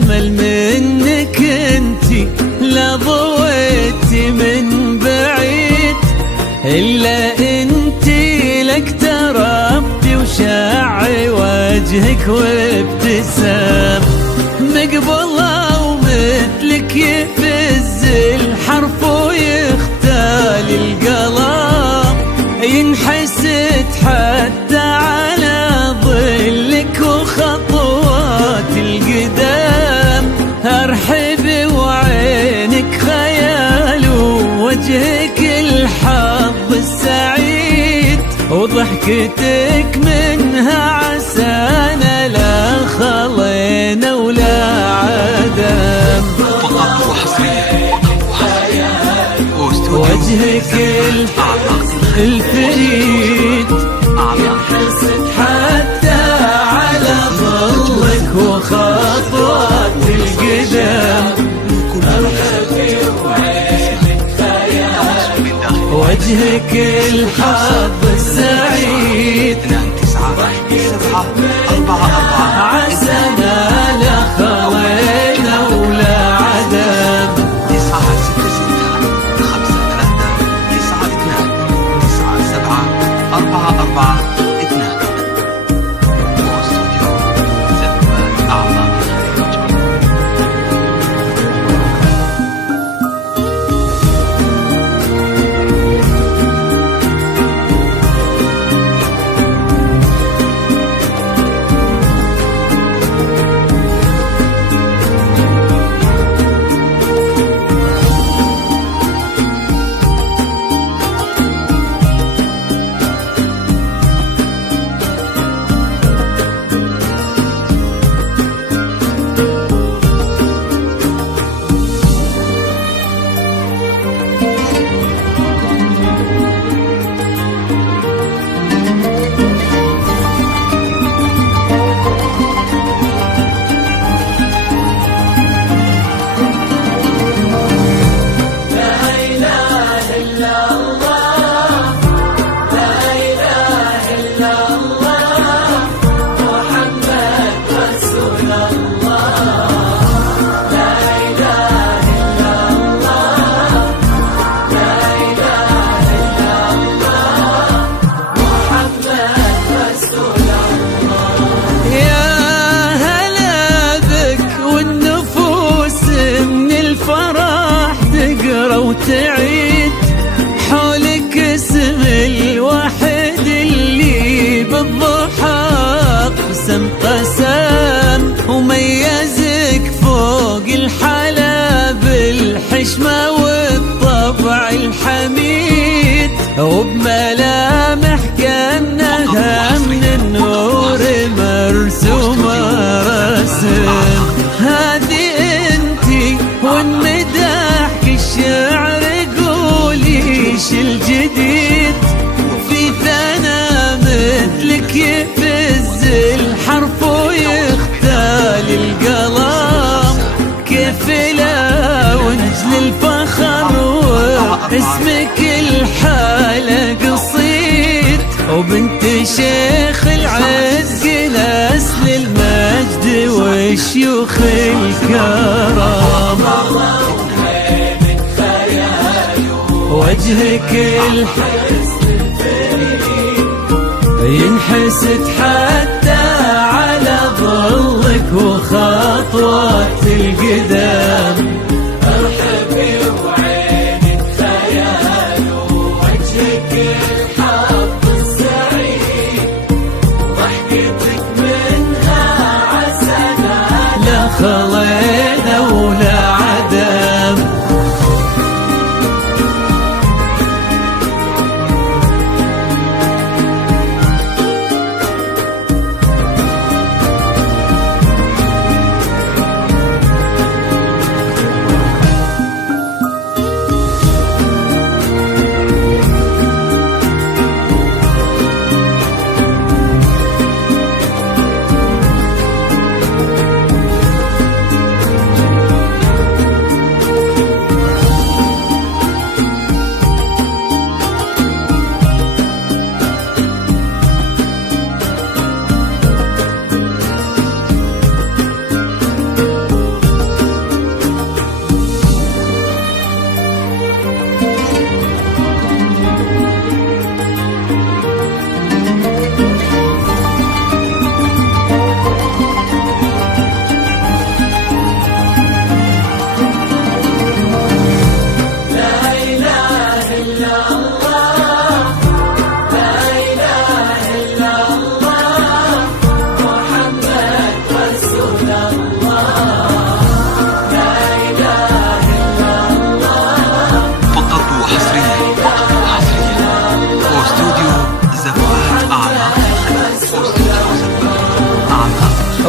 أجمل منك انتي، لا ضويتي من بعيد إلا انتي، لك تربي وشاعي وجهك وابتسام مقبلة ومثلك يفز الحرف ويختال القلم، ينحسد حتى على ظلك وخطوات القدام، ارحب وعينك خيال ووجهك الحظ السعيد، وضحكتك منها عسانا لا خلينا ولا عدم، فقط وحصريا وجهك الفريد ينحسد حتى على ظلك وخطوات القدم، وجهك الحظ السعيد، عسانا لا خلينا ولا عدم. وتعيد حولك اسم الواحد اللي بالضحى قسم قسم، وميزك فوق الحلا بالحشمة والطبع الحميد، وبملامح كأنها من النور مرسومة رسم، هذه انتي والمداح الشعر قوليش الجديد، وفي ثنا مثلك يفز الحرف ويختال القلم، كيف لا ونجل الفخر واسمك الحالة قصيد، وبنت شيخ العز نسل المجد وشيوخ الكرم، وجهك ينحسد حتى على ظلك وخطوات القدم، ارحبي وعينك خيال ووجهك الحظ السعيد، ضحكتك منها عسانا لا خلينا ولا عدم.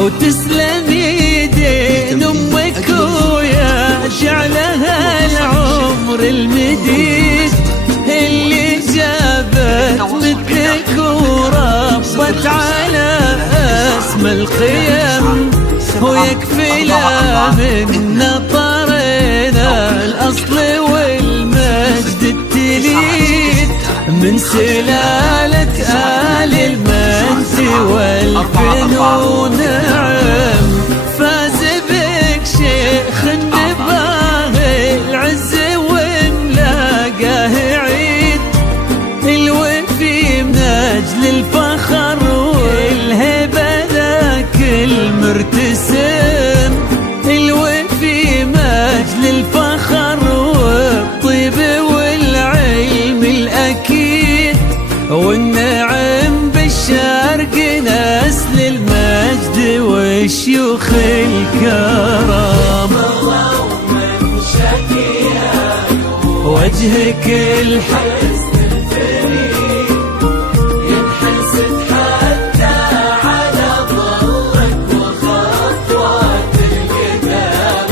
وتسلم يدين أمك ويا جعلها العمر المديد اللي جابت مثلك وربت على اسم القيم، ويكفي لا من طرنا الأصل والمجد التليد من سلالة آل المجد والفنون. نعم فاز بك شيخ النباه العز وملاقاه عيد، الوفي من أجل الفخر والهبة ذاك المرتسم، الوفي من أجل الفخر والطيب والعلم الأكيد، والنعم بالشرق نسل المجد والشيوخ الكرام. وجهك الحسن الفريد ينحسد حتى على ظلك وخطوات القدام،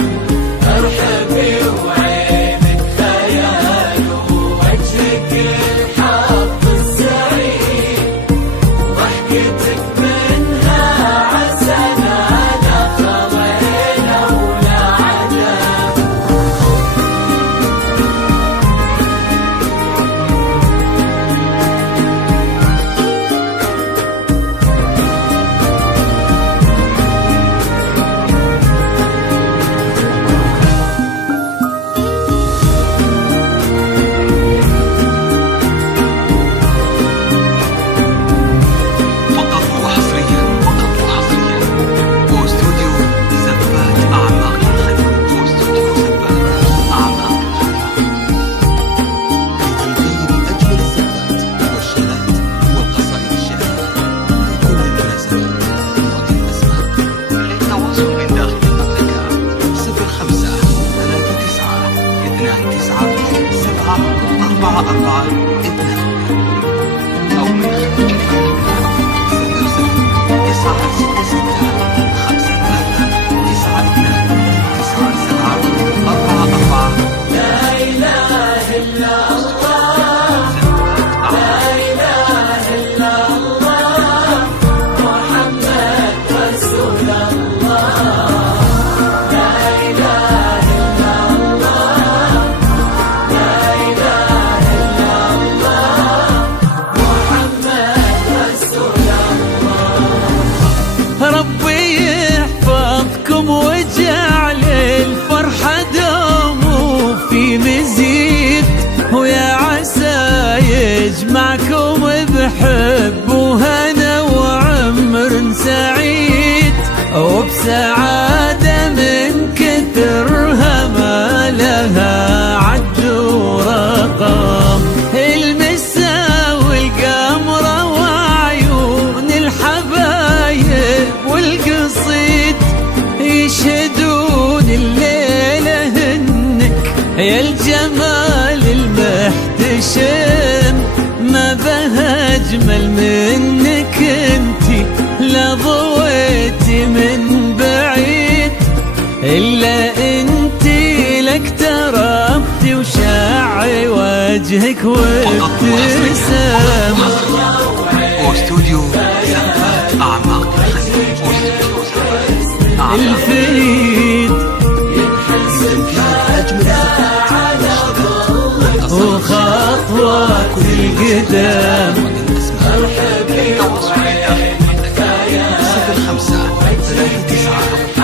ارحبي وعينك خيال وجهك الحظ السعيد، ضحكتك منها عسنا لا خضينا ولا عذاب. أو من خارج لا إله إلا الله، لا إله إلا الله، محمد رسول الله، لا إله إلا الله، لا إله إلا الله، محمد رسول الله. ربي يحفظكم وجعل الفرحة دوم وفي مزيد، ويا عسى يجمعكم بحب وهنا وعمر سعيد، وبسعادة من كثرها ما لها عد ورقم، المسا والقمرة وعيون الحبايب والقصيد يشهدون الليلة هنك يا الجمال المحتشم، ما بها أجمل منك انتي لا ضويتي من بعيد، إلا انتي لك تربتي وشع وجهك وابتسام. واستوديو زنبات أعماق الفريد وخطوات القدام، ارحبي وعينك خيال 05 39